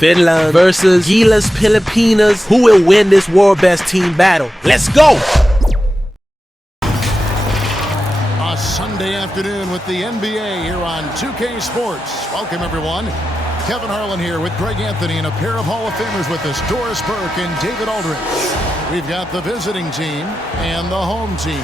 Finland versus GILAS Pilipinas. Who will win this world best team battle? Let's go! A Sunday afternoon with the NBA here on 2K Sports. Welcome, everyone. Kevin Harlan here with Greg Anthony and a pair of Hall of Famers with us, Doris Burke and David Aldridge. We've got the visiting team and the home team.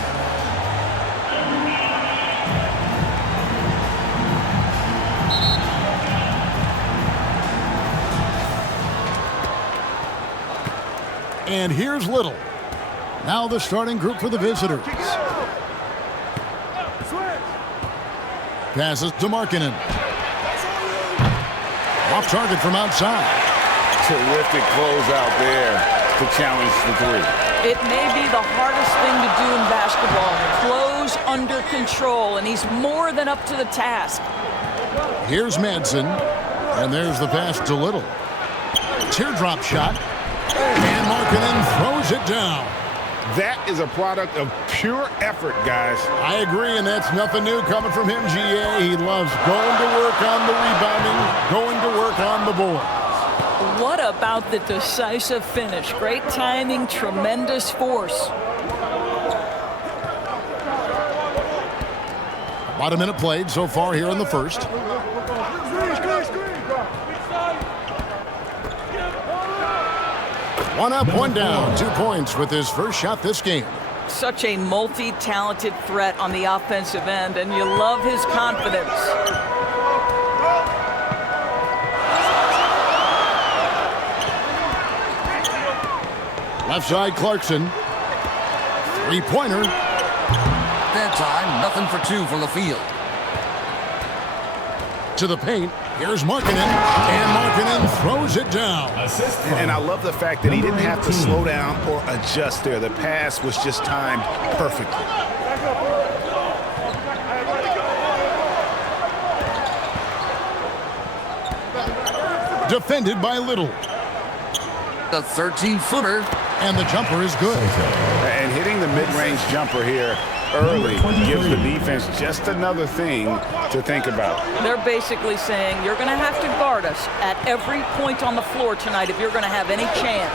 And here's Little. Now the starting group for the visitors. Passes to Markkanen. Off target from outside. Terrific close out there to challenge the three. It may be the hardest thing to do in basketball. Close under control, and he's more than up to the task. Here's Madsen, and there's the pass to Little. Teardrop shot, and Markkanen throws it down. That is a product of pure effort, guys. I agree, and that's nothing new coming from him, GA. He loves going to work on the rebounding, going to work on the boards. What about the decisive finish? Great timing, tremendous force. About a minute played so far here in the first. One up, one down, 2 points with his first shot this game. Such a multi-talented threat on the offensive end, and you love his confidence. Left side, Clarkson. Three-pointer. That time, nothing for two from the field. To the paint. Here's Markkanen, and Markkanen throws it down. And I love the fact that he didn't have to slow down or adjust there. The pass was just timed perfectly. Defended by Little. The 13-footer. And the jumper is good. And hitting the mid-range jumper here early gives the defense just another thing to think about. They're basically saying you're going to have to guard us at every point on the floor tonight if you're going to have any chance.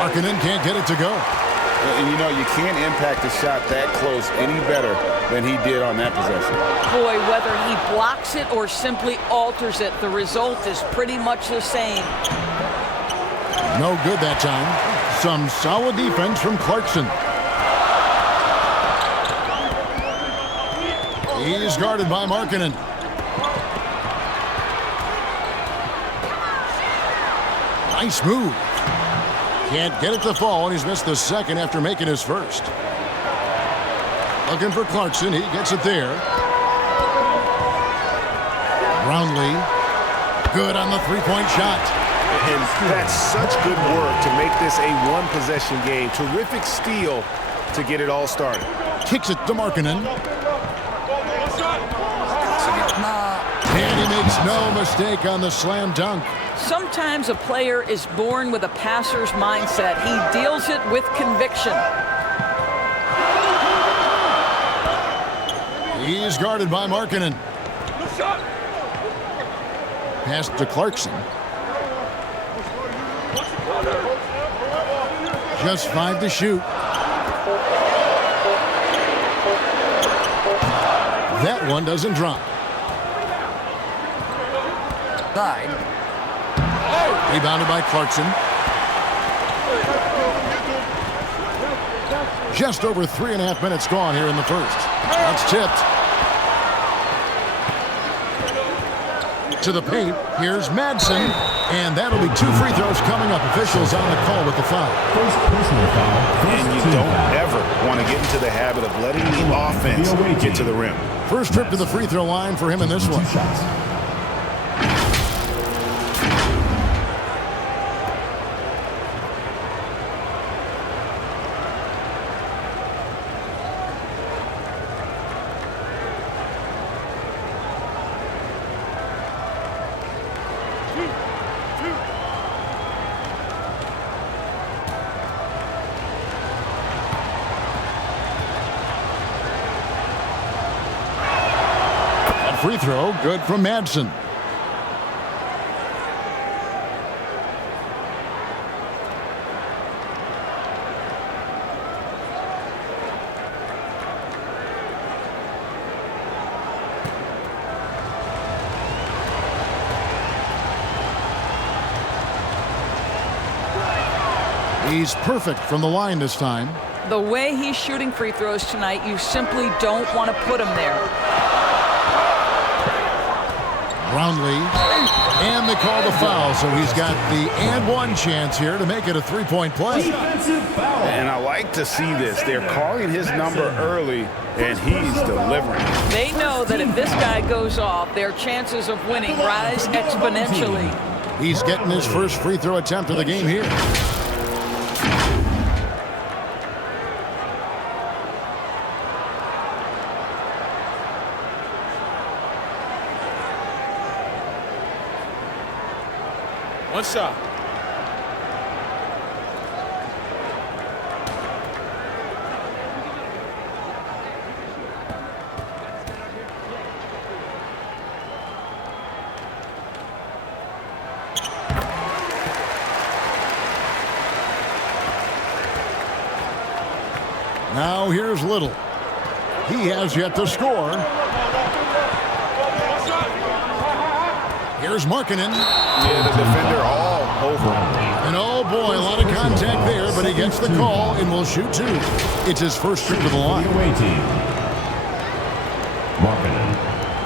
Markkanen can't get it to go. And you know, you can't impact a shot that close any better than he did on that possession. Boy, whether he blocks it or simply alters it, the result is pretty much the same. No good that time. Some solid defense from Clarkson. He's guarded by Markkanen. Nice move. Can't get it to fall, and he's missed the second after making his first. Looking for Clarkson. He gets it there. Brownlee. Good on the three-point shot. And that's such good work to make this a one-possession game. Terrific steal to get it all started. Kicks it to Markkanen. And he makes no mistake on the slam dunk. Sometimes a player is born with a passer's mindset. He deals it with conviction. He's guarded by Markkanen. Pass to Clarkson. Just 5 to shoot. That one doesn't drop. Side. Rebounded by Clarkson. Just over 3.5 minutes gone here in the first. That's tipped. To the paint. Here's Madsen. And that'll be 2 free throws coming up. Officials on the call with the foul. And you don't ever want to get into the habit of letting the offense get to the rim. First trip to the free throw line for him in this one. Free throw, good from Madsen. He's perfect from the line this time. The way he's shooting free throws tonight, you simply don't want to put him there. Brownlee, and they call the foul, so he's got the and one chance here to make it a three-point play. And I like to see this. They're calling his number early, and he's delivering. They know that if this guy goes off, their chances of winning rise exponentially. He's getting his first free throw attempt of the game here. One shot. Now here's Little. He has yet to score. Here's Markkanen. Yeah, the defender all over him. And oh boy, a lot of contact there, but he gets the call and will shoot two. It's his first trip to the line. The away team. Markkanen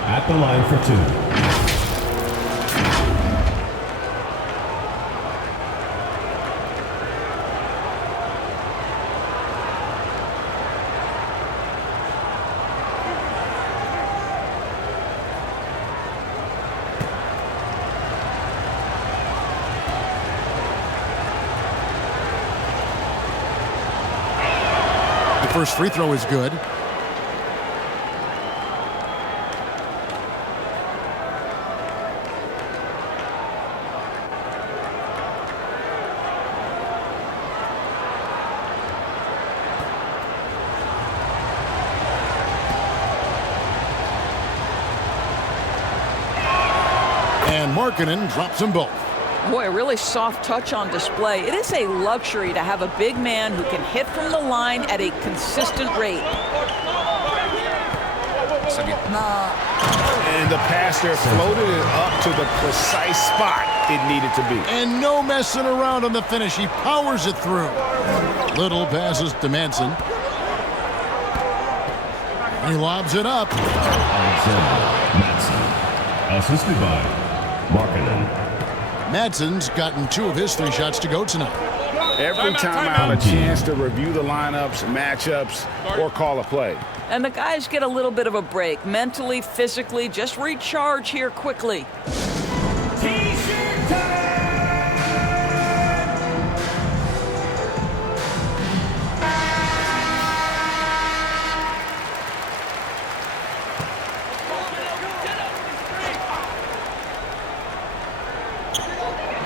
at the line for two. First free throw is good. And Markkanen drops them both. Boy, a really soft touch on display. It is a luxury to have a big man who can hit from the line at a consistent rate. And the pass there floated it up to the precise spot it needed to be. And no messing around on the finish. He powers it through. Little passes to Madsen. He lobs it up. Madsen, assisted by Markkanen. Madsen's gotten two of his three shots to go tonight. Every time out, a chance to review the lineups, matchups, or call a play. And the guys get a little bit of a break. Mentally, physically, just recharge here quickly.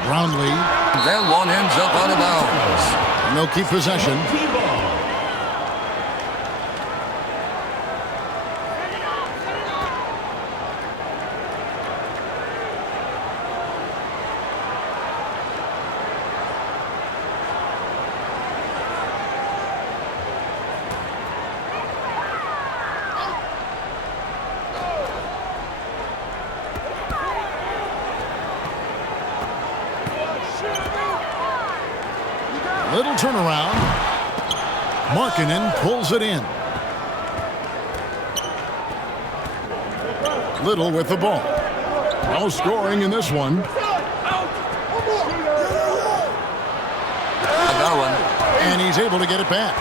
Brownlee. That one ends up out of bounds. And they'll keep possession. Little turnaround. Markkanen pulls it in. Little with the ball. No scoring in this one. And he's able to get it back.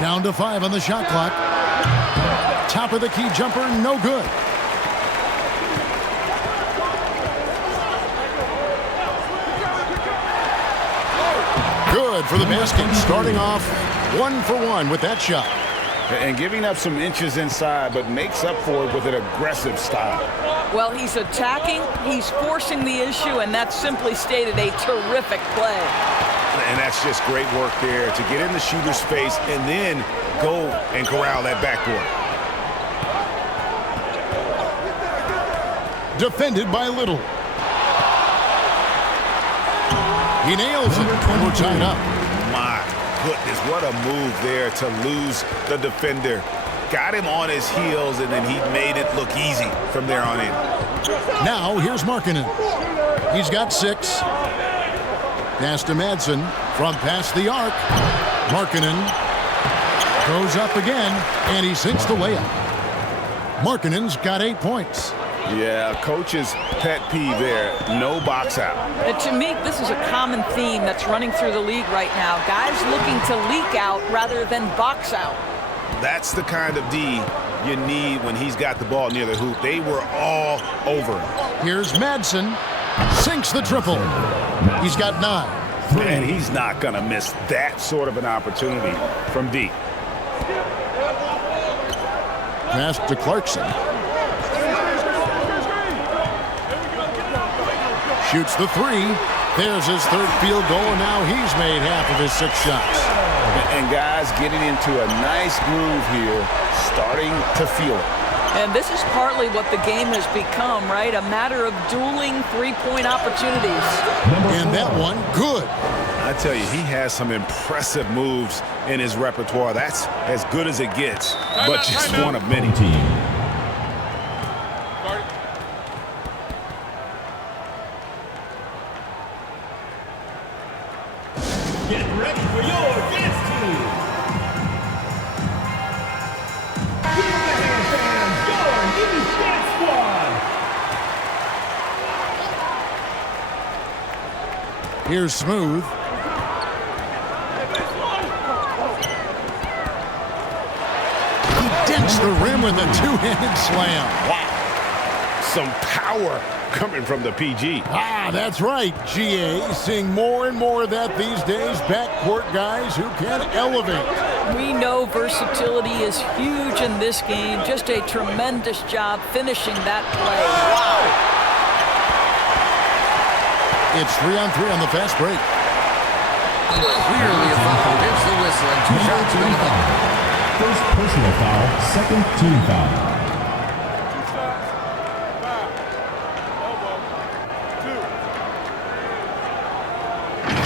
Down to 5 on the shot clock. Top of the key jumper, no good. Good for the basket, starting off 1 for 1 with that shot. And giving up some inches inside, but makes up for it with an aggressive style. Well, he's attacking, he's forcing the issue, and that's simply stated a terrific play. And that's just great work there to get in the shooter's face and then go and corral that backboard. Defended by Little. He nails it, and we're tied up. My goodness, what a move there to lose the defender. Got him on his heels, and then he made it look easy from there on in. Now, here's Markkanen. He's got 6. Pass to Madsen from past the arc. Markkanen goes up again, and he sinks the layup. Markkanen's got 8 points. Yeah, coach's pet peeve there. No box out. And to me, this is a common theme that's running through the league right now. Guys looking to leak out rather than box out. That's the kind of D you need when he's got the ball near the hoop. They were all over him. Here's Madsen. Sinks the triple. He's got 9. And he's not going to miss that sort of an opportunity from D. Pass to Clarkson. Shoots the 3. There's his 3rd field goal, and now he's made half of his 6 shots. And guys getting into a nice groove here, starting to feel it. And this is partly what the game has become, right? A matter of dueling 3-point opportunities. And that one, good. I tell you, he has some impressive moves in his repertoire. That's as good as it gets, but just one of many. Get ready for your dance team. Give the hand fans your new dance squad. Here's Smooth. He dents the rim with a 2-handed slam. Wow. Some power coming from the PG. That's right, GA. Seeing more and more of that these days. Backcourt guys who can elevate. We know versatility is huge in this game. Just a tremendous job finishing that play. Wow. It's 3-on-3 on the fast break. Clearly a foul. Hits the whistle and 2 shots go to them. First personal foul, second team foul.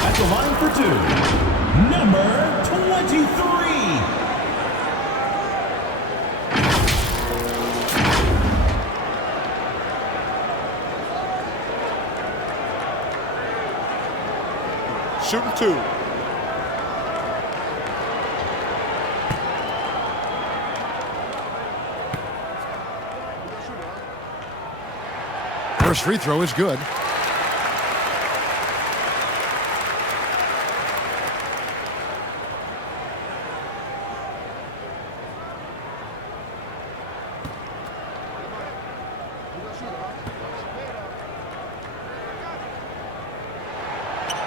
At the line for 2, number 23. Shooting 2. First free throw is good.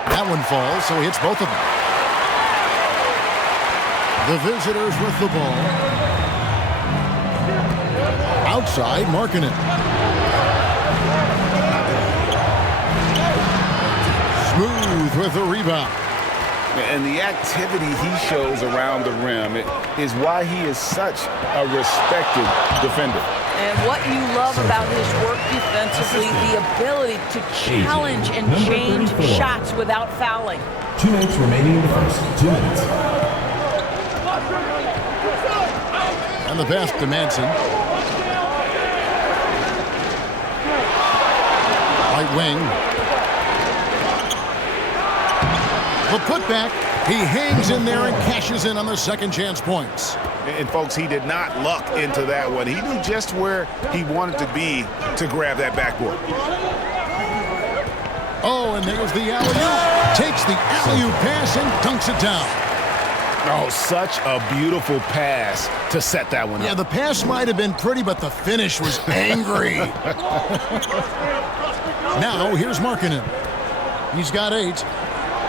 That one falls, so he hits both of them. The visitors with the ball. Outside, Markkanen. Smooth with the rebound. And the activity he shows around the rim is why he is such a respected defender. And what you love about his work defensively, the ability to challenge and change shots without fouling. 2 minutes remaining in the first. 2 minutes. And the pass to Madsen. Right wing. The putback. He hangs in there and cashes in on the second chance points. And folks, he did not luck into that one. He knew just where he wanted to be to grab that backboard. Oh, and there's the alley-oop. Takes the alley-oop pass and dunks it down. Oh, such a beautiful pass to set that one up. Yeah, the pass might have been pretty, but the finish was angry. Now, here's Markkanen. He's got 8.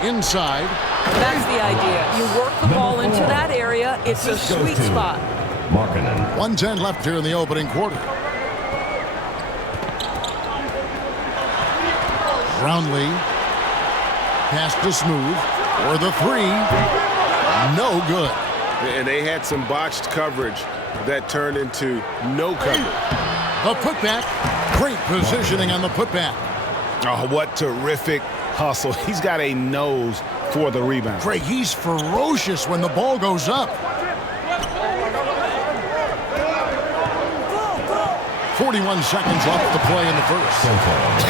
Inside. That's the idea. You work the ball into that area. It's a sweet spot. Markkanen. 1:10 left here in the opening quarter. Brownlee. Pass to Smooth. For the 3. No good. And they had some botched coverage that turned into no coverage. The putback. Great positioning on the putback. Oh, what terrific hustle. He's got a nose for the rebound. Craig, he's ferocious when the ball goes up. 41 seconds left to play in the first.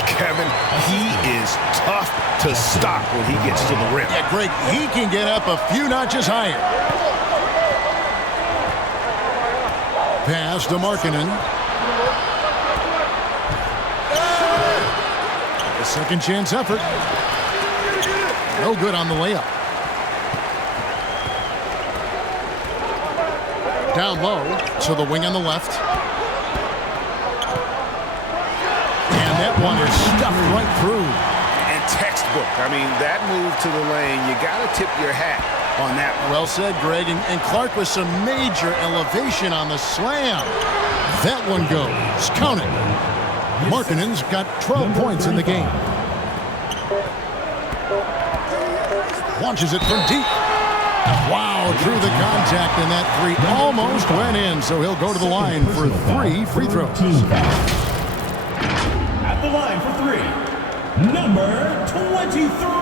Kevin, he is tough to stop when he gets to the rim. Yeah, Greg, he can get up a few notches higher. Pass to Markkanen. A second chance effort. No good on the layup. Down low to the wing on the left. And that one is stuffed right through. And textbook. I mean, that move to the lane, you got to tip your hat on that one. Well said, Greg. And Clark with some major elevation on the slam. That one goes. Count it. Markkanen's got 12 points in the game. Launches it from deep. Wow, drew the contact, and that three almost went in, so he'll go to the line for 3 free throws. At the line for 3, number 23.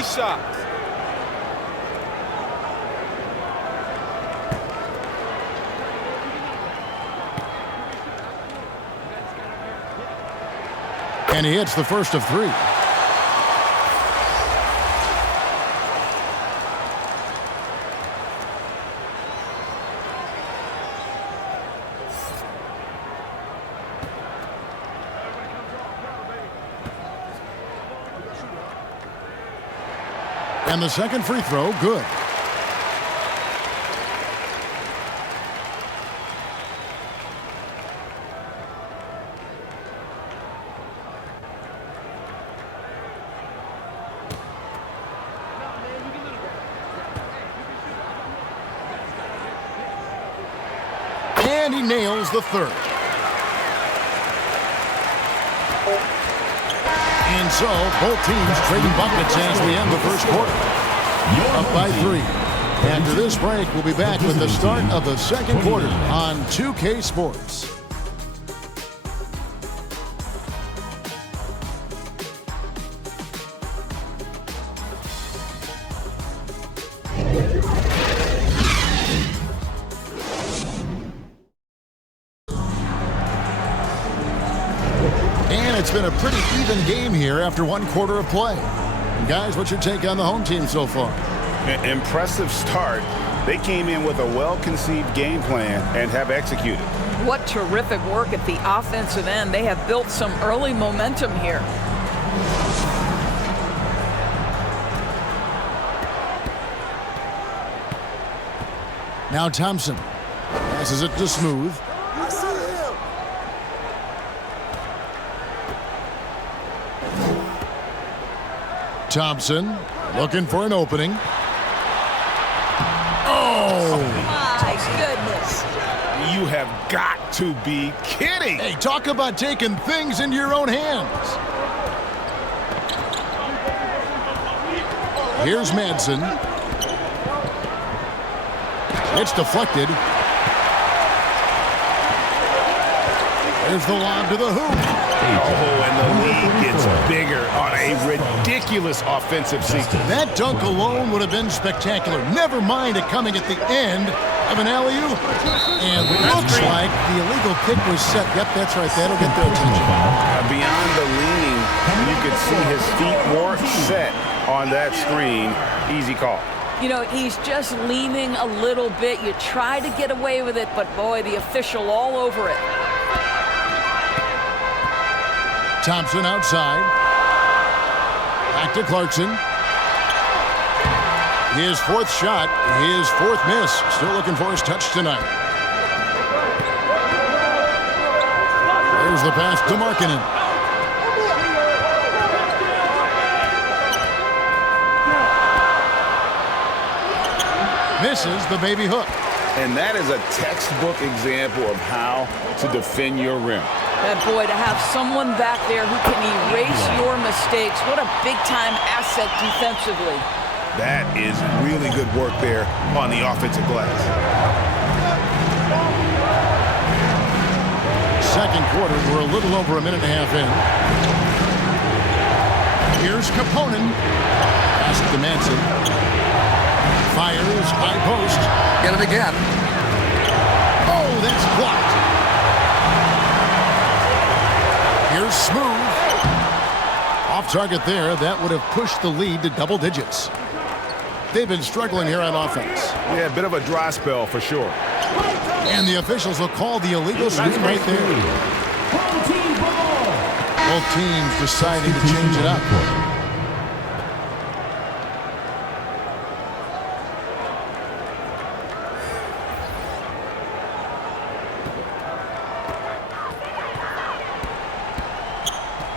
Shots. And he hits the first of 3. And the second free throw, good. And he nails the third. And so, both teams trading buckets as we end the first quarter. Up by 3. After this break, we'll be back with the start of the second quarter on 2K Sports. And it's been a pretty even game here after 1 quarter of play. Guys, what's your take on the home team so far? Impressive start. They came in with a well-conceived game plan and have executed. What terrific work at the offensive end. They have built some early momentum here. Now Thompson passes it to Smooth. Thompson looking for an opening. Oh! My goodness. You have got to be kidding. Hey, talk about taking things into your own hands. Here's Madsen. It's deflected. There's the lob to the hoop. Oh, and the lead gets bigger on a ridiculous offensive sequence. That dunk alone would have been spectacular. Never mind it coming at the end of an alley-oop. And looks like the illegal pick was set. Yep, that's right. That'll get their attention. Beyond the leaning, you could see his feet more set on that screen. Easy call. You know, he's just leaning a little bit. You try to get away with it, but boy, the official all over it. Thompson outside. Back to Clarkson. His 4th shot, his 4th miss. Still looking for his touch tonight. There's the pass to Markkanen. Misses the baby hook. And that is a textbook example of how to defend your rim. And boy, to have someone back there who can erase your mistakes, what a big-time asset defensively. That is really good work there on the offensive glass. second quarter. We're a little over a minute and a half in. Here's Kaponen. Pass to Manson. Fires, high post. Get it again. Oh, that's blocked. Here's Smooth. Off target there. That would have pushed the lead to double digits. They've been struggling here on offense. Yeah, a bit of a dry spell for sure. And the officials will call the illegal swing right there. Both teams deciding to change it up.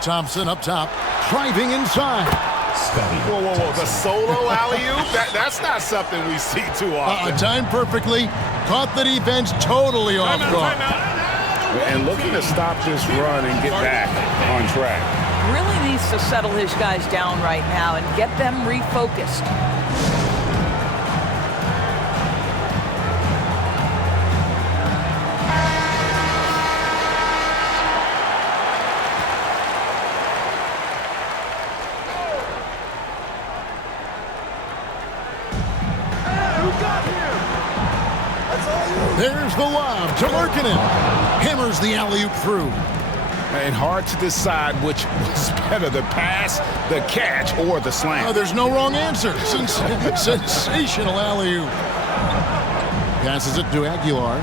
Thompson up top, driving inside. Whoa, whoa, whoa. The solo alley-oop? That's not something we see too often. Timed perfectly. Caught the defense totally off guard. And looking to stop this run and get back on track. Really needs to settle his guys down right now and get them refocused. There's the lob to Markkanen. Hammers the alley-oop through. And hard to decide which was better, the pass, the catch, or the slam. There's no wrong answer. Sensational alley-oop. Passes it to Aguilar.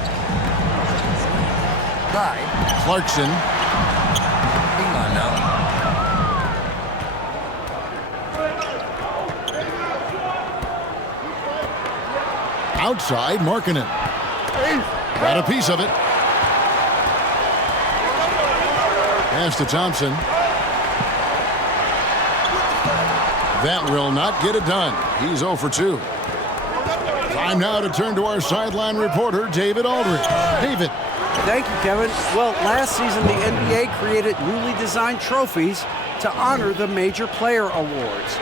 Clarkson. Hang on now. Outside, Markkanen. Got a piece of it. Pass to Thompson. That will not get it done. He's 0 for 2. Time now to turn to our sideline reporter, David Aldridge. David. Thank you, Kevin. Well, last season, the NBA created newly designed trophies to honor the major player awards.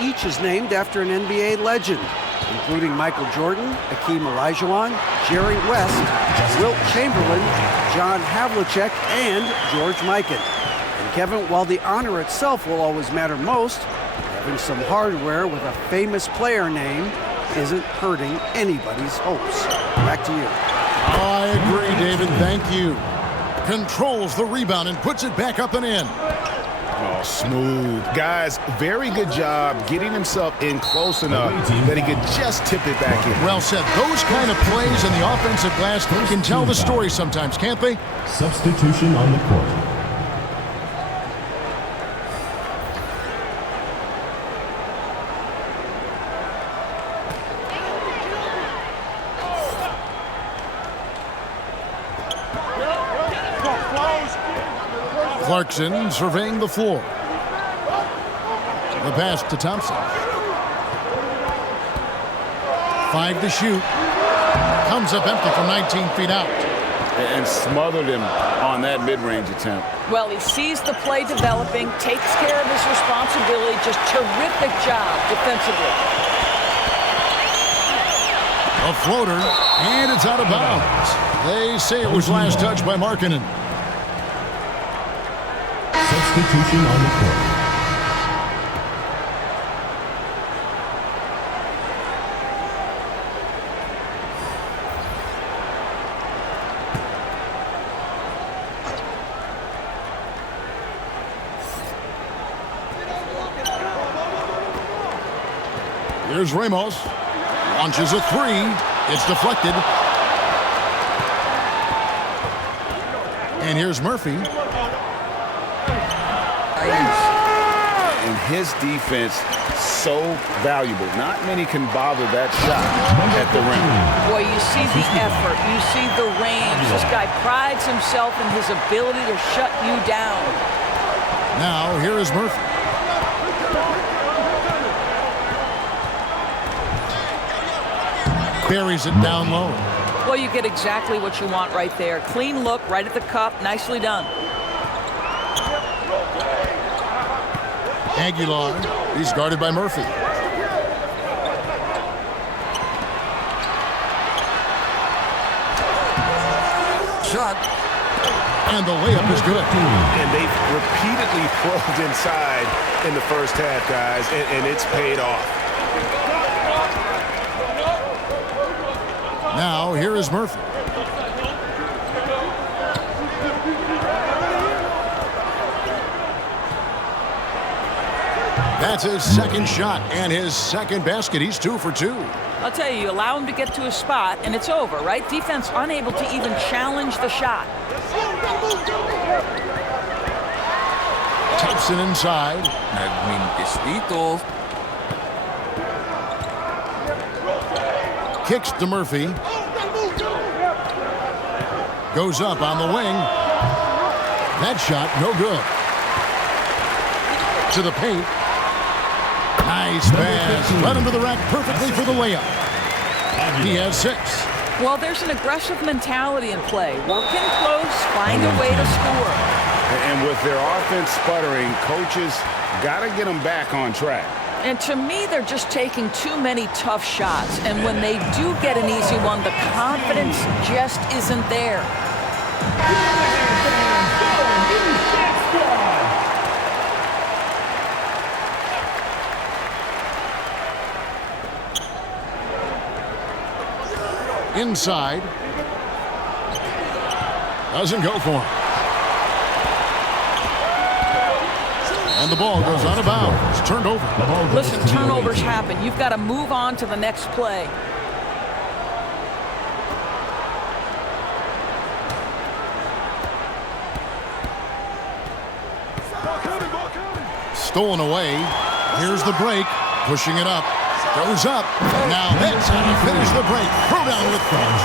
Each is named after an NBA legend, including Michael Jordan, Hakeem Olajuwon, Jerry West, Wilt Chamberlain, John Havlicek, and George Mikan. And Kevin, while the honor itself will always matter most, having some hardware with a famous player name isn't hurting anybody's hopes. Back to you. I agree, David. Thank you. Controls the rebound and puts it back up and in. Oh, smooth. Guys, very good job getting himself in close enough that he could just tip it back in. Well said. Those kind of plays in the offensive glass can tell the story sometimes, can't they? Substitution on the court. Clarkson surveying the floor. The pass to Thompson. 5 to shoot. Comes up empty from 19 feet out. And smothered him on that mid-range attempt. Well, he sees the play developing, takes care of his responsibility. Just terrific job defensively. A floater, and it's out of bounds. They say it was last touched by Markkanen. Substitution on the court. Here's Ramos. Launches a 3. It's deflected. And here's Murphy. And his defense so valuable. Not many can bother that shot at the rim. Boy, you see the effort. You see the range. This guy prides himself in his ability to shut you down. Now, here is Murphy. Buries it down low. Well, you get exactly what you want right there. Clean look, right at the cup. Nicely done. Aguilar, he's guarded by Murphy. Shot. And the layup is good. And they've repeatedly probed inside in the first half, guys, and it's paid off. Now, here is Murphy. That's his second shot and his second basket. He's 2 for 2. I'll tell you, you allow him to get to a spot, and it's over, right? Defense unable to even challenge the shot. Thompson inside. Kicks to Murphy. Goes up on the wing. That shot, no good. To the paint. Nice pass. Led him to the rack perfectly for the layup. He has 6. Well, there's an aggressive mentality in play. Working close, find a way to score. And with their offense sputtering, coaches got to get them back on track. And to me, they're just taking too many tough shots. And when they do get an easy one, the confidence just isn't there. Inside. Doesn't go for him. And the ball goes out of bounds. It's turned over. Listen, turnovers happen. You've got to move on to the next play. Stolen away. Here's the break. Pushing it up. Goes up. Now that's how to finish the break. Throw down with crunch.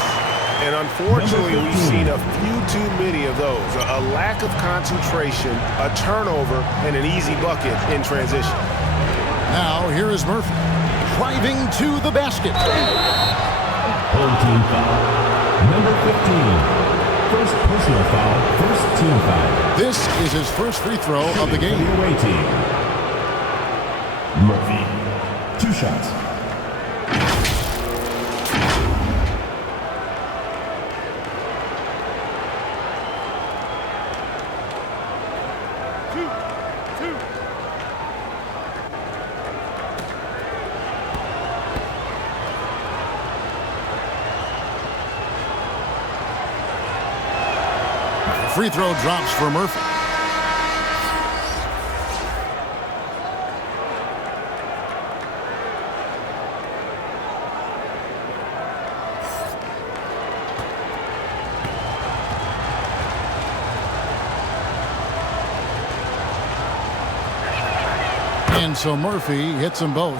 And unfortunately, we've seen a few too many of those. A lack of concentration, a turnover, and an easy bucket in transition. Now here is Murphy. Driving to the basket. Home team foul. Number 15. First personal foul. First team foul. This is his first free throw of the game. The away team. Murphy. 2 shots. Free throw drops for Murphy. And so Murphy hits them both.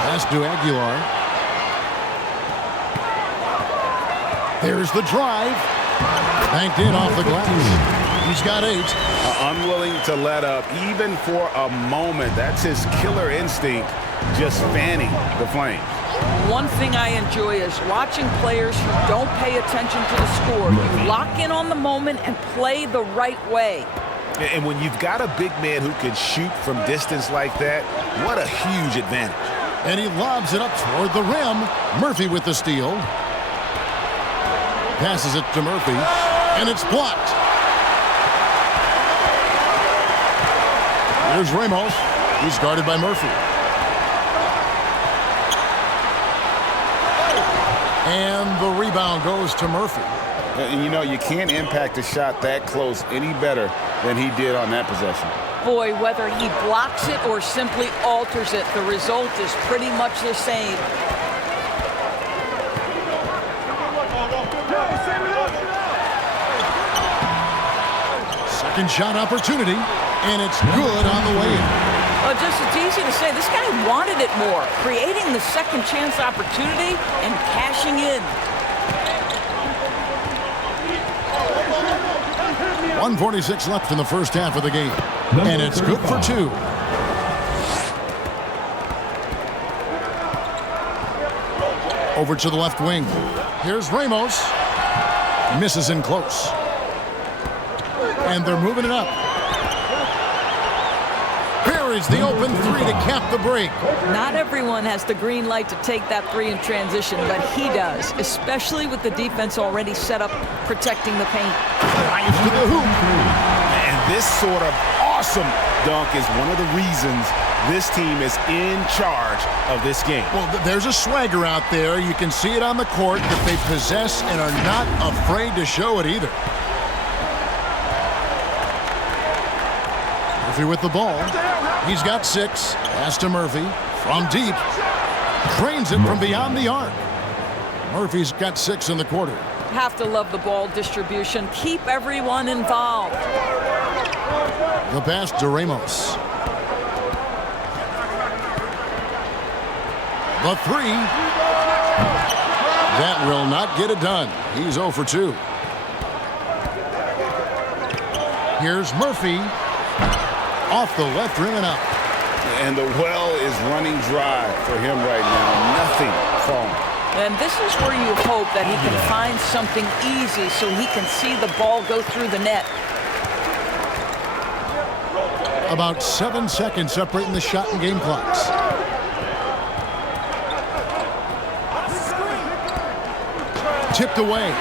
Pass to Aguilar. There's the drive. Banked in off the glass. He's got 8. Unwilling to let up even for a moment. That's his killer instinct, just fanning the flames. One thing I enjoy is watching players who don't pay attention to the score. You lock in on the moment and play the right way. And when you've got a big man who can shoot from distance like that, what a huge advantage. And he lobs it up toward the rim. Murphy with the steal. Passes it to Murphy, and it's blocked. There's Ramos. He's guarded by Murphy. And the rebound goes to Murphy. And you know, you can't impact a shot that close any better than he did on that possession. Boy, whether he blocks it or simply alters it, the result is pretty much the same. Second shot opportunity, and it's good on the way in. Just it's easy to say, this guy wanted it more, creating the second chance opportunity and cashing in. 1:46 left in the first half of the game. And it's good for 2. Over to the left wing. Here's Ramos. Misses in close. And they're moving it up. Here is the open three to cap the break. Not everyone has the green light to take that three in transition, but he does, especially with the defense already set up protecting the paint. Drives to the hoop. And this sort of awesome dunk is one of the reasons this team is in charge of this game. Well, there's a swagger out there. You can see it on the court that they possess and are not afraid to show it either. Murphy with the ball. He's got 6. Pass to Murphy from deep. Drains it from beyond the arc. Murphy's got 6 in the quarter. Have to love the ball distribution. Keep everyone involved. The pass to Ramos. The 3. That will not get it done. He's 0 for 2. Here's Murphy. Off the left rim and out. And the well is running dry for him right now. Nothing falling. And this is where you hope that he can find something easy so he can see the ball go through the net. About 7 seconds separating the shot and game clocks. Tipped away.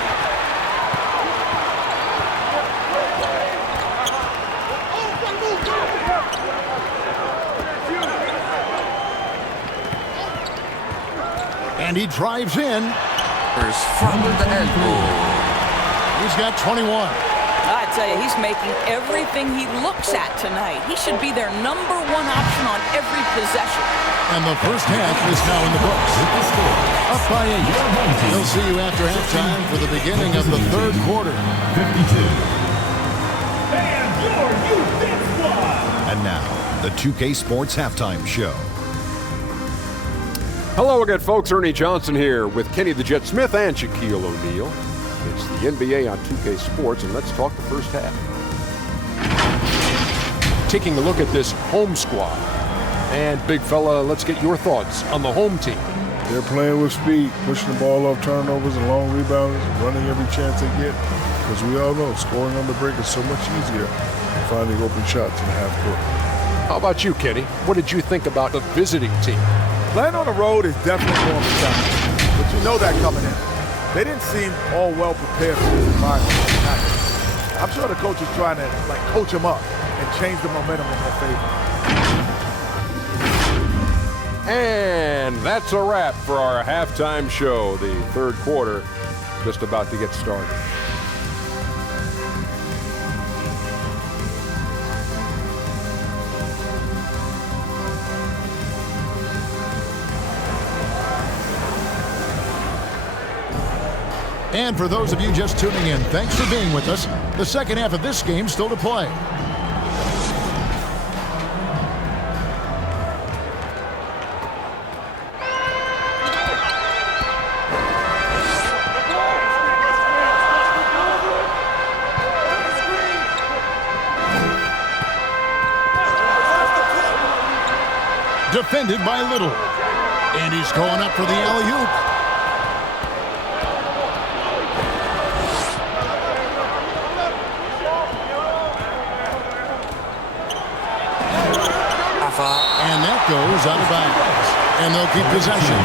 And he drives in. From the elbow. He's got 21. I tell you, he's making everything he looks at tonight. He should be their #1 option on every possession. And the first half is now in the books. Up by 8. We'll see you after halftime for the beginning of the third quarter. 52. And now, the 2K Sports Halftime Show. Hello again, folks. Ernie Johnson here with Kenny the Jet Smith and Shaquille O'Neal. It's the NBA on 2K Sports, and let's talk the first half. Taking a look at this home squad. And, big fella, let's get your thoughts on the home team. They're playing with speed, pushing the ball off turnovers and long rebounds, running every chance they get. Because we all know scoring on the break is so much easier than finding open shots in the half court. How about you, Kenny? What did you think about the visiting team? Playing on the road is definitely more of a challenge, but you know that coming in. They didn't seem all well prepared for this environment. I'm sure the coach is trying to coach them up and change the momentum in their favor. And that's a wrap for our halftime show. The third quarter just about to get started. And for those of you just tuning in, thanks for being with us. The second half of this game still to play. Defended by Little. And he's going up for the alley-oop. And that goes out of bounds. And they'll keep possession.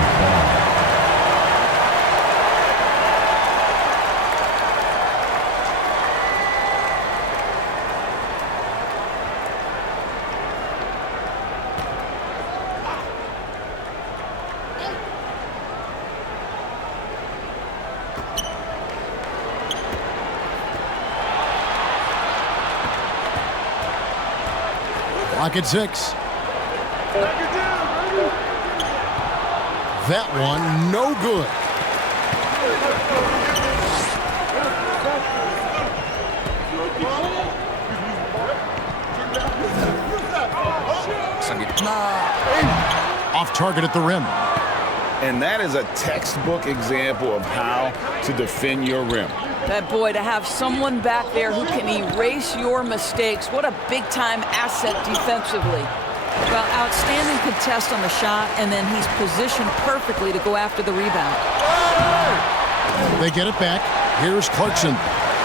Clock at 6. That one, no good. Off target at the rim. And that is a textbook example of how to defend your rim. That boy, to have someone back there who can erase your mistakes, what a big-time asset defensively. Well, outstanding contest on the shot, and then he's positioned perfectly to go after the rebound. They get it back. Here's Clarkson.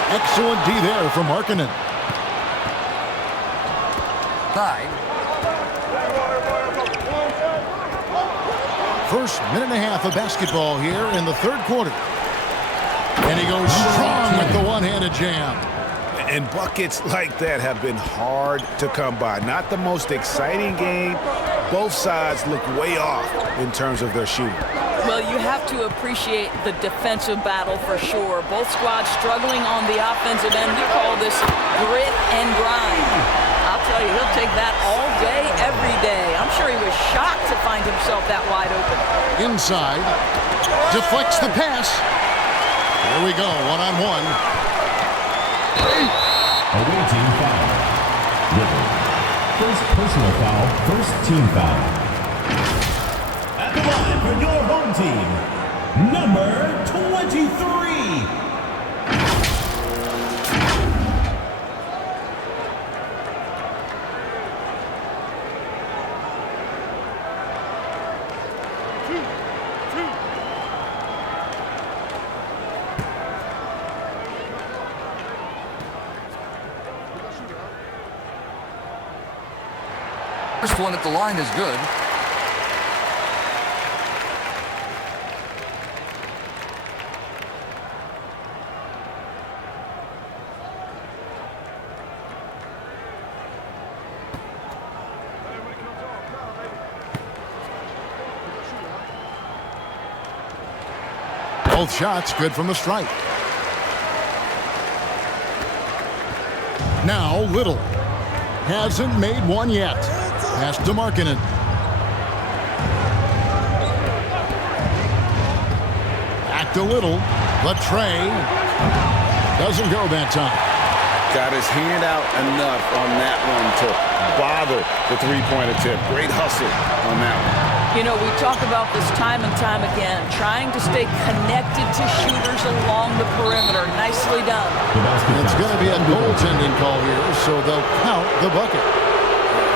Excellent D there from Markkanen. 5. First minute and a half of basketball here in the third quarter. And he goes strong with the one-handed jam. And buckets like that have been hard to come by. Not the most exciting game. Both sides look way off in terms of their shooting. Well, you have to appreciate the defensive battle for sure. Both squads struggling on the offensive end. We call this grit and grind. I'll tell you, he'll take that all day, every day. I'm sure he was shocked to find himself that wide open. Inside. Deflects the pass. Here we go, one-on-one. Away team foul. River. First personal foul, first team foul. At the line for your home team, number 23. First one at the line is good. Both shots good from the stripe. Now Little. Hasn't made one yet. Pass to Markkanen. Back to Little. The tray. Doesn't go that time. Got his hand out enough on that one to bother the three-point attempt. Great hustle on that one. You know, we talk about this time and time again, trying to stay connected to shooters along the perimeter. Nicely done. It's going to be a goaltending call here, so they'll count the bucket.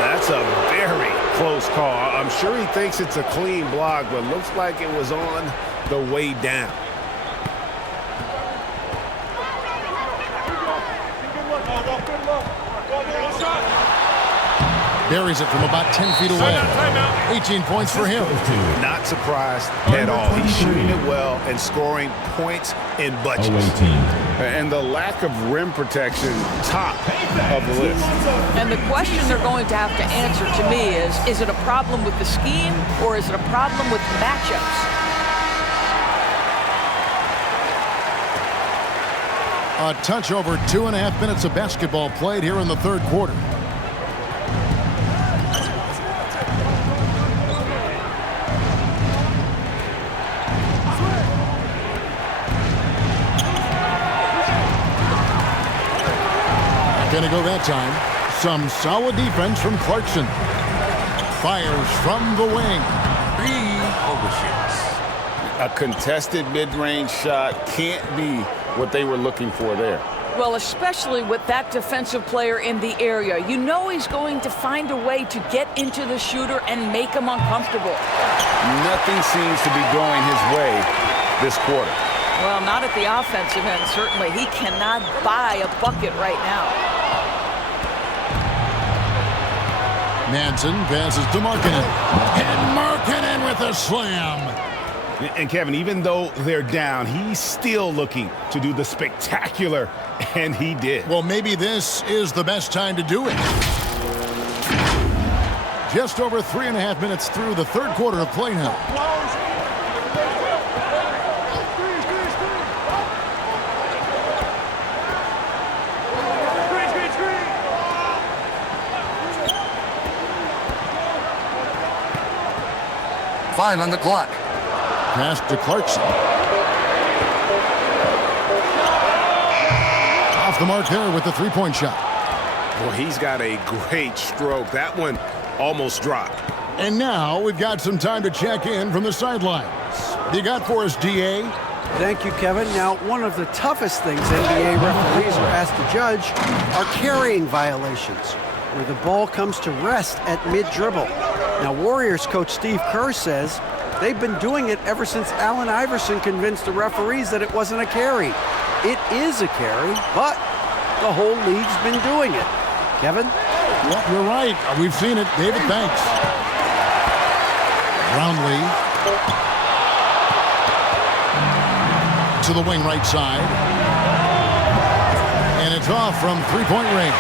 That's a very close call. I'm sure he thinks it's a clean block, but looks like it was on the way down. Buries it from about 10 feet away. 18 points for him. Not surprised at all. He's shooting it well and scoring points in bunches. And the lack of rim protection, top of the list. And the question they're going to have to answer to me is it a problem with the scheme or is it a problem with matchups? A touch over 2.5 minutes of basketball played here in the third quarter. Gonna go that time. Some solid defense from Clarkson. Fires from the wing. 3 overshoots. A contested mid-range shot can't be what they were looking for there. Well, especially with that defensive player in the area. You know he's going to find a way to get into the shooter and make him uncomfortable. Nothing seems to be going his way this quarter. Well, not at the offensive end, certainly. He cannot buy a bucket right now. Manson passes to Markkanen. And Markkanen with a slam. And Kevin, even though they're down, he's still looking to do the spectacular, and he did. Well, maybe this is the best time to do it. Just over 3.5 minutes through the third quarter of play now. Five on the clock. Pass to Clarkson. Off the mark there with the three-point shot. Well, he's got a great stroke. That one almost dropped. And now we've got some time to check in from the sidelines. What do you got for us, DA? Thank you, Kevin. Now, one of the toughest things NBA referees are asked to judge are carrying violations, where the ball comes to rest at mid-dribble. Now, Warriors coach Steve Kerr says they've been doing it ever since Allen Iverson convinced the referees that it wasn't a carry. It is a carry, but the whole league's been doing it. Kevin? Well, you're right. We've seen it. David, thanks. Brownlee To the wing right side. And it's off from three-point range.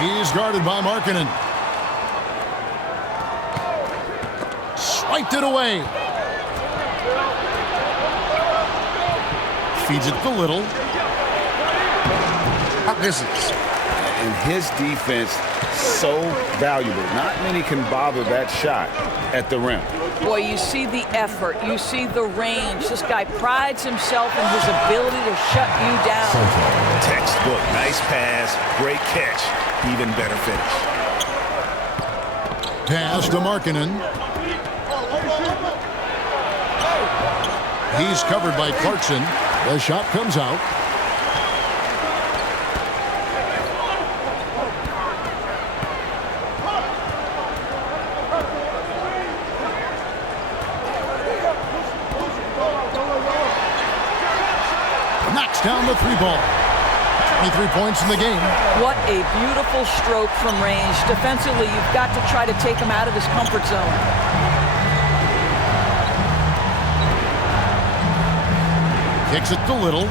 He's guarded by Markkanen. Swiped it away. Feeds it to Little. And his defense so valuable. Not many can bother that shot at the rim. Boy, you see the effort. You see the range. This guy prides himself in his ability to shut you down. Textbook. Nice pass. Great catch. Even better finish. Pass to Markkanen. He's covered by Clarkson. The shot comes out. Knocks down the three ball. 23 points in the game. What a beautiful stroke from range. Defensively, you've got to try to take him out of his comfort zone. Kicks it to Little.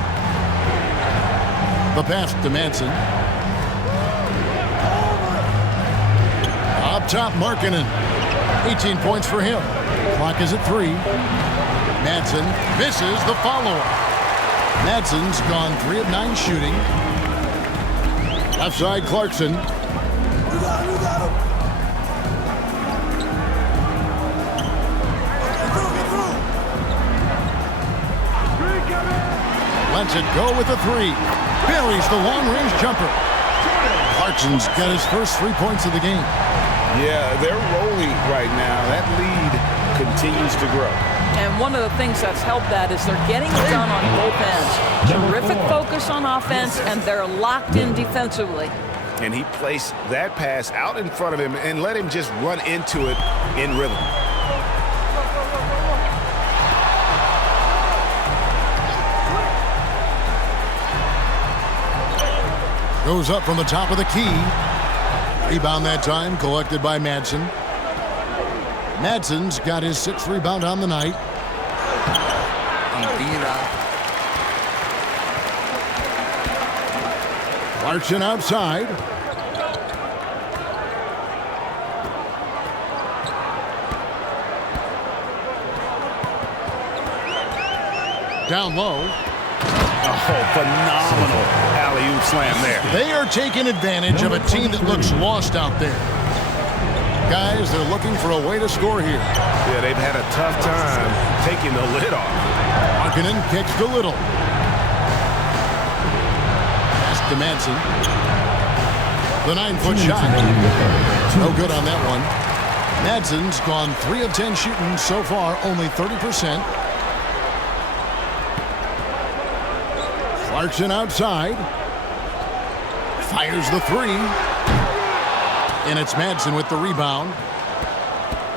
The pass to Manson. Up top, Markkanen. 18 points for him. Clock is at 3. Manson misses the follow-up. Manson's gone 3 of 9 shooting. Left side, Clarkson. Lets it go with a 3. Buries the long-range jumper. Clarkson's got his first 3 points of the game. Yeah, they're rolling right now. That lead continues to grow. And one of the things that's helped that is they're getting it done on both ends. Terrific focus on offense, and they're locked in defensively. And he placed that pass out in front of him and let him just run into it in rhythm. Goes up from the top of the key. Rebound that time collected by Madsen. Madsen's got his 6th rebound on the night. Clarkson outside. Down low. Oh, phenomenal alley-oop slam there. They are taking advantage of a team that looks lost out there. Guys, they're looking for a way to score here. Yeah, they've had a tough time taking the lid off. Markkanen kicks to Little. Pass to Manson. The 9-foot shot. No good on that one. Madsen's gone 3 of 10 shooting so far, only 30%. Clarkson outside. Fires the 3. And it's Madsen with the rebound.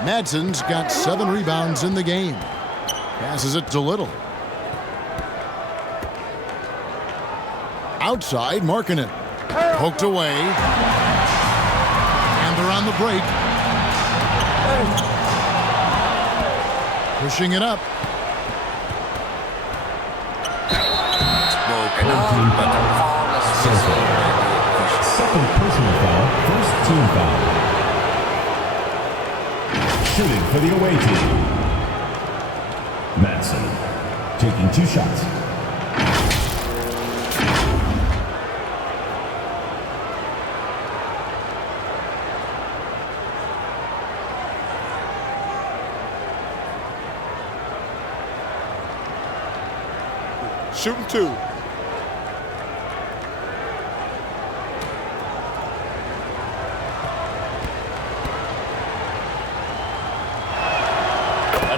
Madsen's got 7 rebounds in the game. Passes it to Little. Outside, Markkanen. Poked away. And they're on the break. Pushing it up. Second personal foul, first team foul. Shooting for the away team. Madsen taking 2 shots. Shooting 2.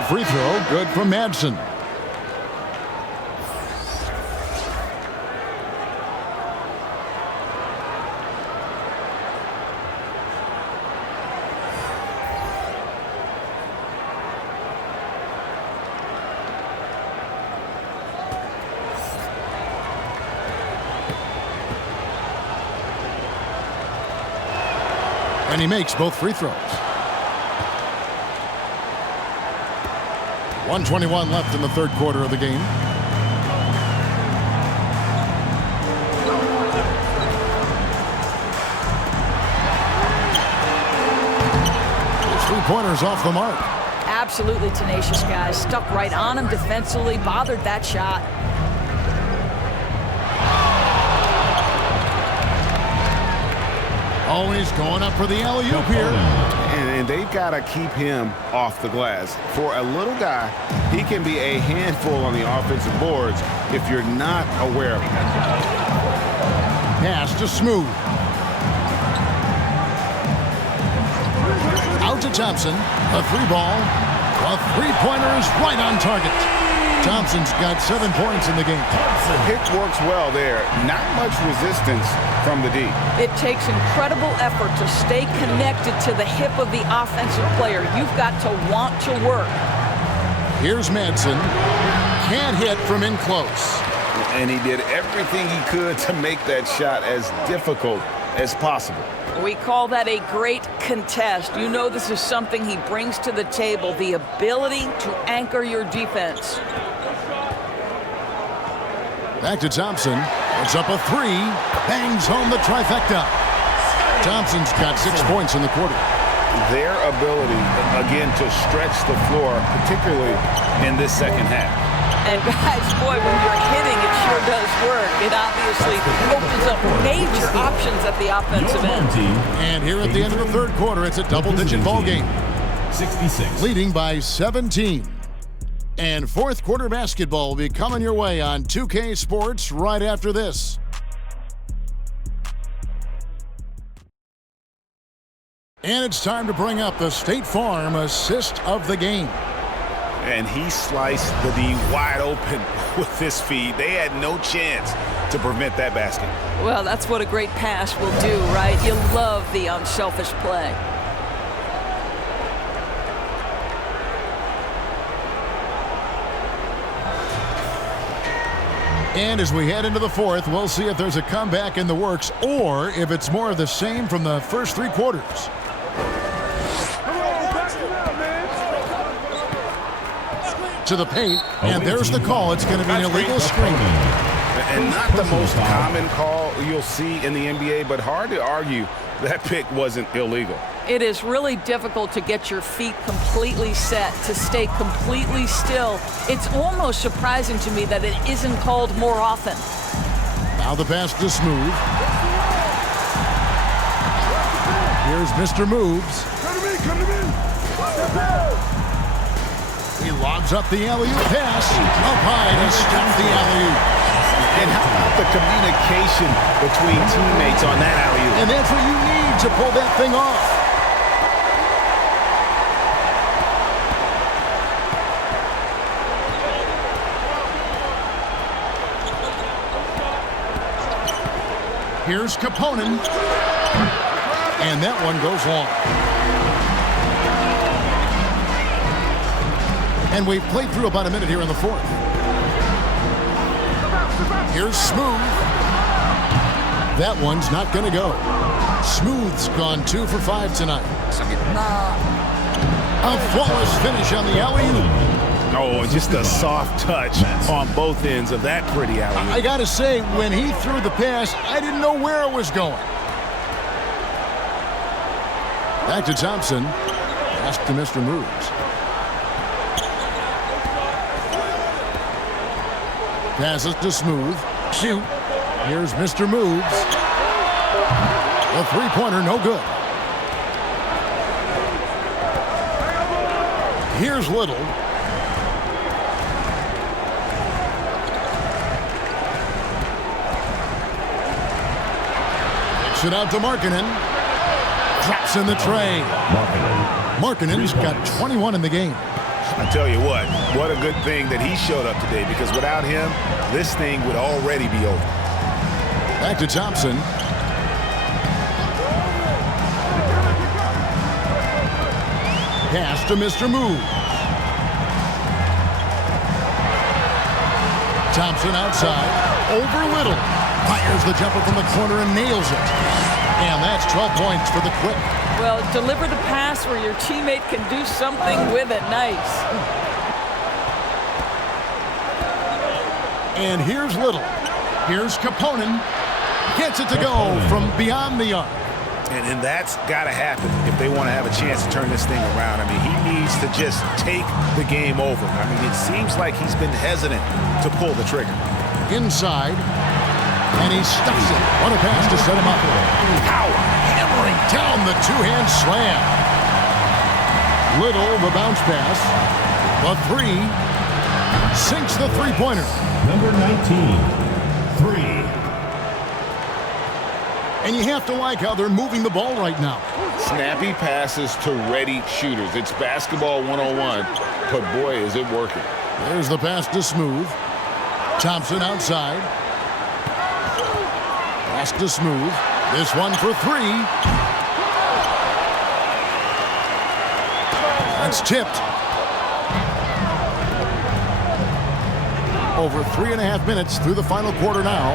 Free throw, good from Madsen. And he makes both free throws. 1:21 left in the third quarter of the game. His three-pointers off the mark. Absolutely tenacious, guys. Stuck right on him defensively, bothered that shot. Always going up for the alley-oop here. And they've got to keep him off the glass. For a little guy, he can be a handful on the offensive boards if you're not aware of him. Pass to Smooth. Out to Thompson. A three ball. A three-pointer is right on target. Thompson's got 7 points in the game. Pick works well there. Not much resistance from the D. It takes incredible effort to stay connected to the hip of the offensive player. You've got to want to work. Here's Madsen. Can't hit from in close. And he did everything he could to make that shot as difficult as possible. We call that a great contest. You know this is something he brings to the table, the ability to anchor your defense. Back to Thompson. It's up a three. Bangs home the trifecta. Thompson's got 6 points in the quarter. Their ability, again, to stretch the floor, particularly in this second half. And guys, boy, when you're hitting, it sure does work. It obviously opens up major options at the offensive end. And here at the end of the third quarter, it's a double-digit ball game. 66. Leading by 17. And fourth quarter basketball will be coming your way on 2K Sports right after this. And it's time to bring up the State Farm assist of the game. And he sliced the D wide open with this feed. They had no chance to prevent that basket. Well, that's what a great pass will do, right? You love the unselfish play. And as we head into the fourth, we'll see if there's a comeback in the works or if it's more of the same from the first three quarters. To the paint, and there's the call. It's going to be an illegal screen. And not the most common call you'll see in the NBA, but hard to argue that pick wasn't illegal. It is really difficult to get your feet completely set, to stay completely still. It's almost surprising to me that it isn't called more often. Now the pass to Smooth. Here's Mr. Moves. Come to me. He lobs up the alley-oop pass. Up high to stop the alley-oop. And how about the communication between teammates on that alley-oop? And that's what you need to pull that thing off. Here's Kaponen. And that one goes long. And we've played through about a minute here in the fourth. Here's Smooth. That one's not going to go. Smooth's gone 2 for 5 tonight. A flawless finish on the alley-oop. Oh, just a soft touch on both ends of that pretty alley-oop. I got to say, when he threw the pass, I didn't know where it was going. Back to Thompson. Pass to Mr. Moves. Passes to Smooth. Shoot. Here's Mr. Moves. A three-pointer, no good. Here's Little. Kicks it out to Markkanen. Drops in the tray. Markkanen's got 21 in the game. I tell you what a good thing that he showed up today, because without him, this thing would already be over. Back to Thompson. Pass to Mr. Move. Thompson outside. Over Little. Fires the jumper from the corner and nails it. And that's 12 points for the quick. Well, deliver the pass where your teammate can do something with it. Nice. And here's Little. Here's Kaponen. Gets it to go from beyond the arc. And that's got to happen if they want to have a chance to turn this thing around. I mean, he needs to just take the game over. I mean, it seems like he's been hesitant to pull the trigger. Inside. And he stuffs it. What a pass to set him up. Power hammering down the two-hand slam. Little, the bounce pass. The three. Sinks the three-pointer. Number 19, 3. And you have to like how they're moving the ball right now. Snappy passes to ready shooters. It's basketball 101, but boy, is it working. There's the pass to Smooth. Thompson outside. Pass to Smooth. This one for three. That's tipped. Over 3.5 minutes through the final quarter now.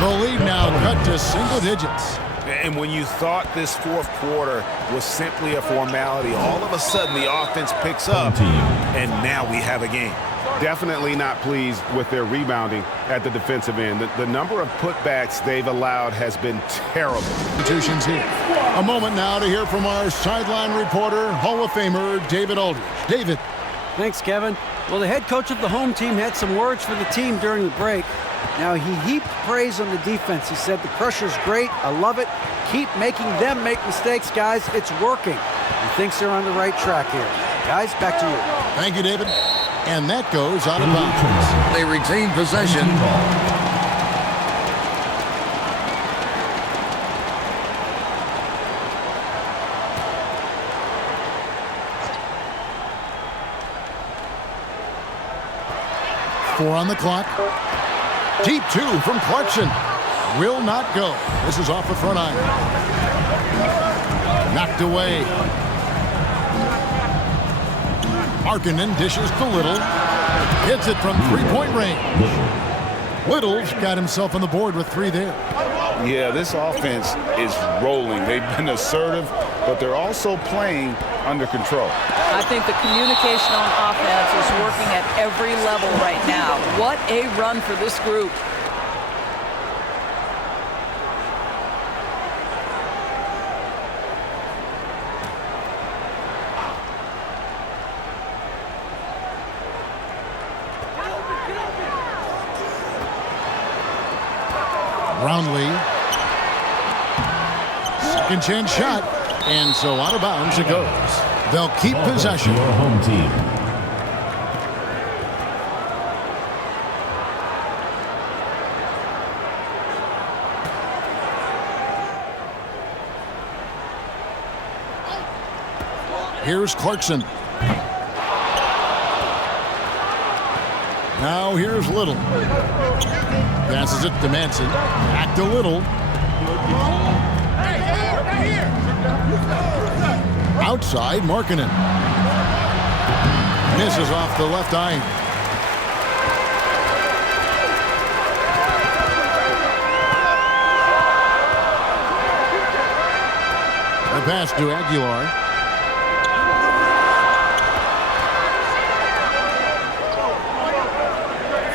The lead now cut to single digits. And when you thought this fourth quarter was simply a formality, all of a sudden the offense picks up, and now we have a game. Definitely not pleased with their rebounding at the defensive end. The number of putbacks they've allowed has been terrible. Institutions here. A moment now to hear from our sideline reporter, Hall of Famer David Aldridge. David. Thanks, Kevin. Well, the head coach of the home team had some words for the team during the break. Now, he heaped praise on the defense. He said, the pressure's great. I love it. Keep making them make mistakes, guys. It's working. He thinks they're on the right track here. Guys, back to you. Thank you, David. And that goes out of bounds. They retain possession. Four on the clock. Deep two from Clarkson. Will not go. This is off the front iron. Knocked away. Markkanen dishes to Little. Hits it from three-point range. Little's got himself on the board with three there. Yeah, this offense is rolling. They've been assertive, but they're also playing under control. I think the communication on offense is working at every level right now. What a run for this group. Brownlee. Second chance shot. And so out of bounds it goes. They'll keep possession. Your home team. Here's Clarkson. Now here's Little. Passes it to Manson. Back to Little. Outside, Markkanen. Misses off the left iron. The pass to Aguilar.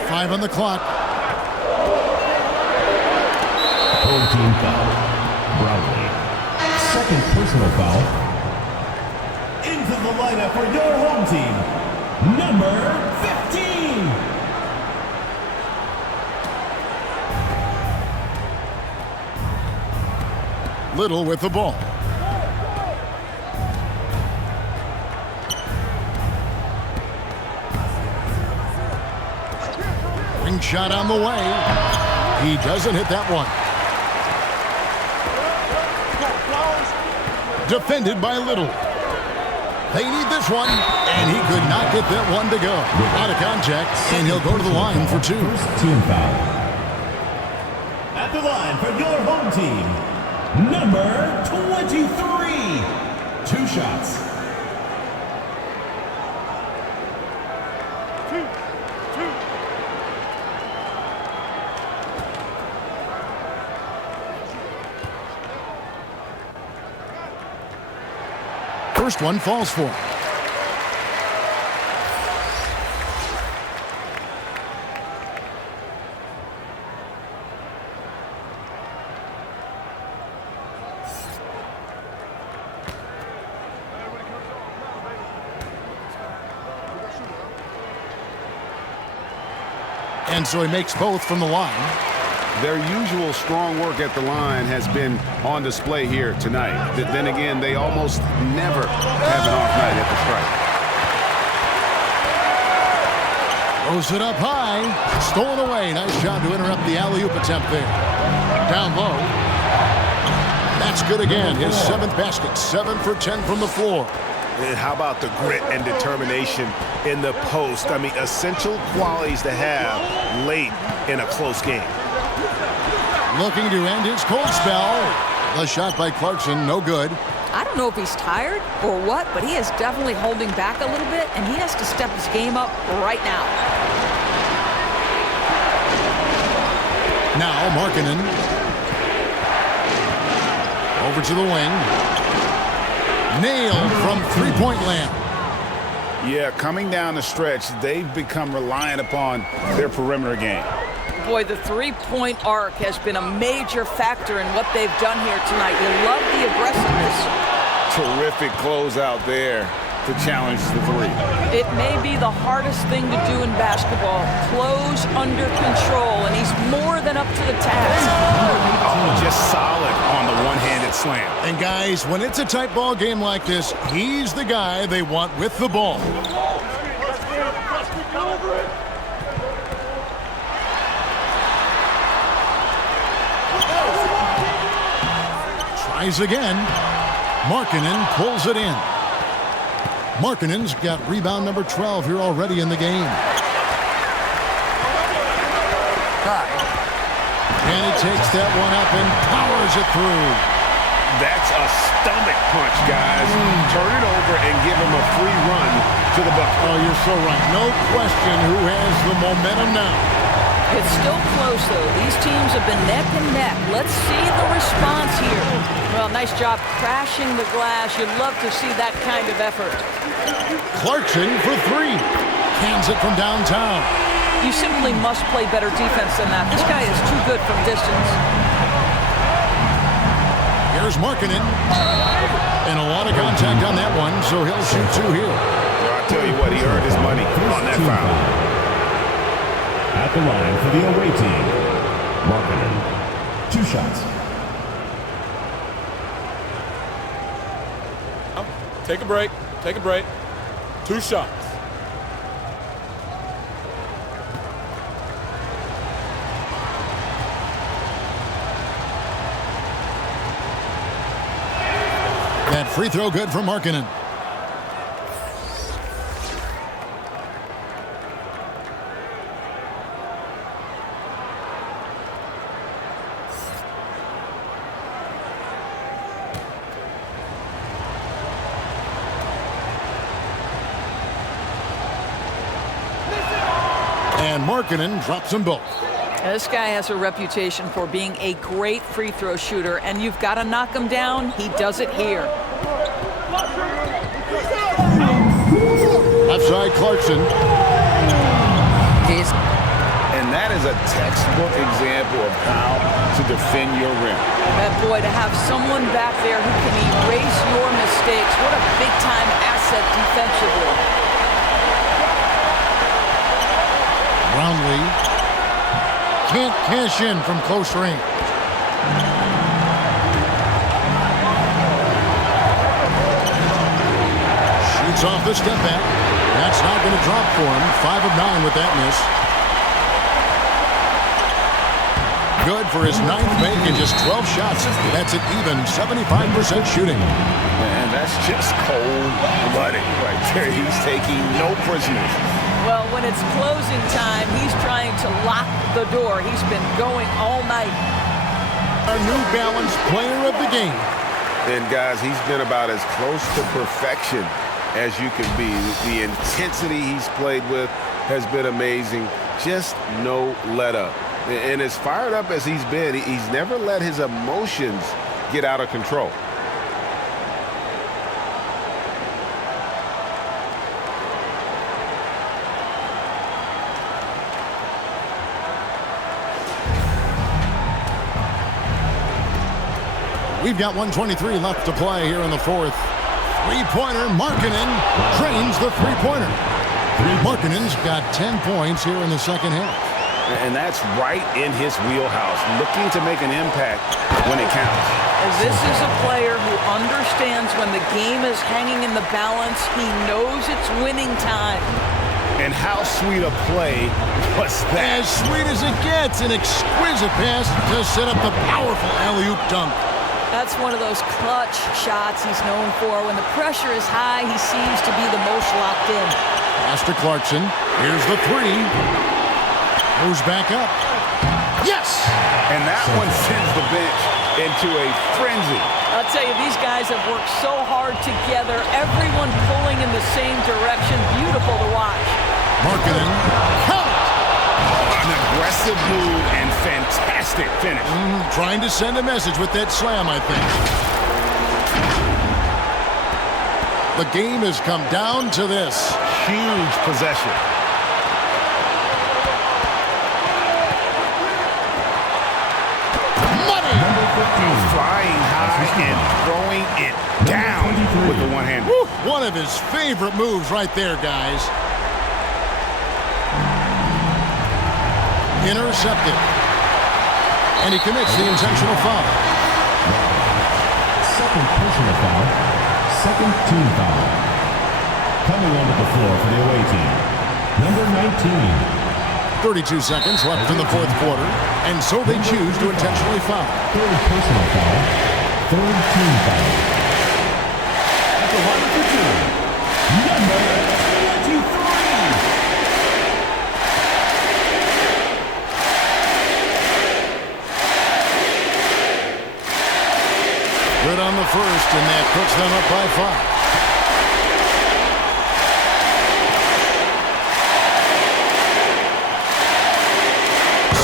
Five on the clock. Home team foul. Brownlee. Second personal foul. Into the lineup for your home team, number 15. Little with the ball. Ring shot on the way. He doesn't hit that one. Defended by Little. They need this one, and he could not get that one to go. Out of contact, and he'll go to the line for two. First team foul. At the line for your home team, number 23. Two shots. first one falls for him. And so he makes both from the line. Their usual strong work at the line has been on display here tonight. Then again, they almost never have an off night at the stripe. Throws it up high. Stolen away. Nice job to interrupt the alley-oop attempt there. Down low. That's good again. His 7th basket. 7 for 10 from the floor. And how about the grit and determination in the post? I mean, essential qualities to have late in a close game. Looking to end his cold spell. The shot by Clarkson, no good. I don't know if he's tired or what, but he is definitely holding back a little bit, and he has to step his game up right now. Now Markkanen. Over to the wing. Nailed from three-point land. Yeah, coming down the stretch, they've become reliant upon their perimeter game. Boy, the three-point arc has been a major factor in what they've done here tonight. You love the aggressiveness. Terrific closeout there to challenge the three. It may be the hardest thing to do in basketball. Close under control, and he's more than up to the task. Oh, just solid on the one-handed slam. And guys, when it's a tight ball game like this, he's the guy they want with the ball. Tries again. Markkanen pulls it in. Markkanen's got rebound number 12 here already in the game. And he takes that one up and powers it through. That's a stomach punch, guys. Turn it over and give him a free run to the bucket. Oh, you're so right. No question who has the momentum now. It's still close, though. These teams have been neck and neck. Let's see the response here. Well, nice job crashing the glass. You'd love to see that kind of effort. Clarkson for three. Cans it from downtown. You simply must play better defense than that. This guy is too good from distance. Here's Markkanen. And a lot of contact on that one, so he'll shoot two here. Well, I'll tell you what, he earned his money on that foul. At the line for the away team, Markkanen. 2 shots. Take a break. Take a break. 2 shots. That free throw good for Markkanen. And Markkanen drops them both. This guy has a reputation for being a great free throw shooter, and you've got to knock him down. He does it here. Left side, Clarkson. And that is a textbook example of how to defend your rim. That boy, to have someone back there who can erase your mistakes, what a big-time asset defensively. Brownlee can't cash in from close range. Shoots off the step back. That's not going to drop for him. 5 of 9 with that miss. Good for his 9th make in just 12 shots. That's an even 75% shooting. And that's just cold-blooded right there. He's taking no prisoners. Well, when it's closing time, he's trying to lock the door. He's been going all night. Our New Balance player of the game. And, guys, he's been about as close to perfection as you can be. The intensity he's played with has been amazing. Just no let-up. And as fired up as he's been, he's never let his emotions get out of control. We've got 1:23 left to play here in the fourth. Three-pointer, Markkanen drains the three-pointer. Markkanen's got 10 points here in the second half. And that's right in his wheelhouse, looking to make an impact when it counts. This is a player who understands when the game is hanging in the balance. He knows it's winning time. And how sweet a play was that? As sweet as it gets, an exquisite pass to set up the powerful alley-oop dunk. That's one of those clutch shots he's known for. When the pressure is high, he seems to be the most locked in. Pass to Clarkson. Here's the three. Moves back up. Yes! And that one sends the bench into a frenzy. I'll tell you, these guys have worked so hard together. Everyone pulling in the same direction. Beautiful to watch. Markkanen. Count it! An aggressive move and fantastic finish. Trying to send a message with that slam, I think. The game has come down to this. Huge possession. Flying high and throwing it down with the one hand. One of his favorite moves right there, guys. Intercepted. And he commits the intentional foul. Second personal foul. Second team foul. Coming onto the floor for the away team, number 19. 32 seconds left in the fourth quarter, and so they choose to intentionally foul. Third personal foul. Third team foul. At the line for two, number 23. Good on the first, and that puts them up by 5.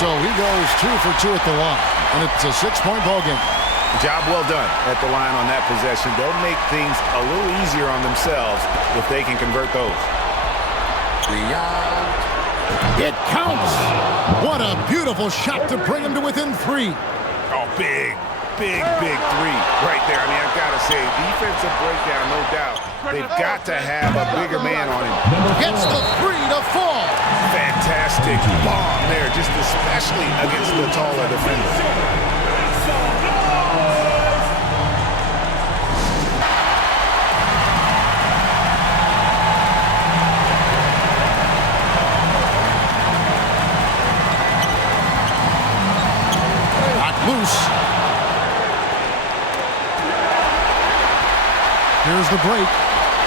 So he goes 2 for 2 at the line, and it's a 6-point ball game. Job well done at the line on that possession. They'll make things a little easier on themselves if they can convert those. It counts! What a beautiful shot to bring him to within 3. Oh, big three right there. I mean, I've got to say, defensive breakdown, no doubt. They've got to have a bigger man on him. Gets the 3 to fall. Fantastic bomb there, just especially against the taller defender. Loose. Here's the break.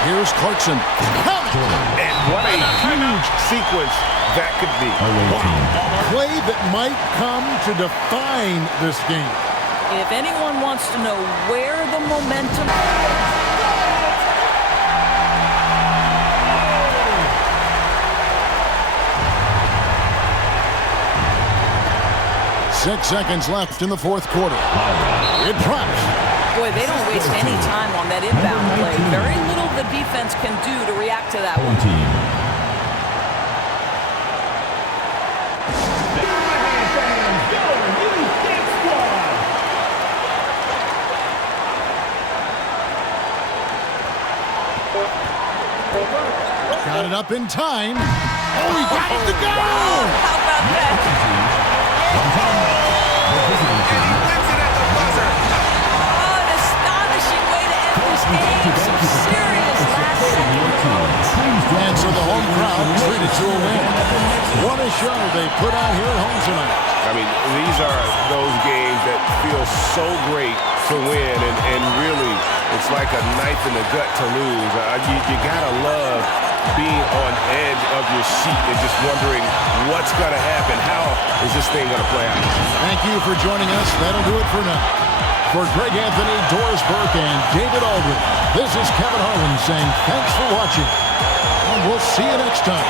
Here's Clarkson. And what a huge sequence that could be. A play that might come to define this game. If anyone wants to know where the momentum... 6 seconds left in the fourth quarter. It drops. Boy, they don't waste any time on that inbound play. Very little the defense can do to react to that one. Got it up in time. Oh, he got it to go! How about that? Oh, an astonishing way to end this game. Some serious last-second points. And so the home crowd treated to a win. What a show they put on here at home tonight. I mean, these are those games that feel so great to win, and really, it's like a knife in the gut to lose. You gotta love being on edge of your seat and just wondering what's going to happen. How is this thing going to play out? Thank you for joining us. That'll do it for now. For Greg Anthony, Doris Burke, and David Aldridge, this is Kevin Harlan saying thanks for watching, and we'll see you next time.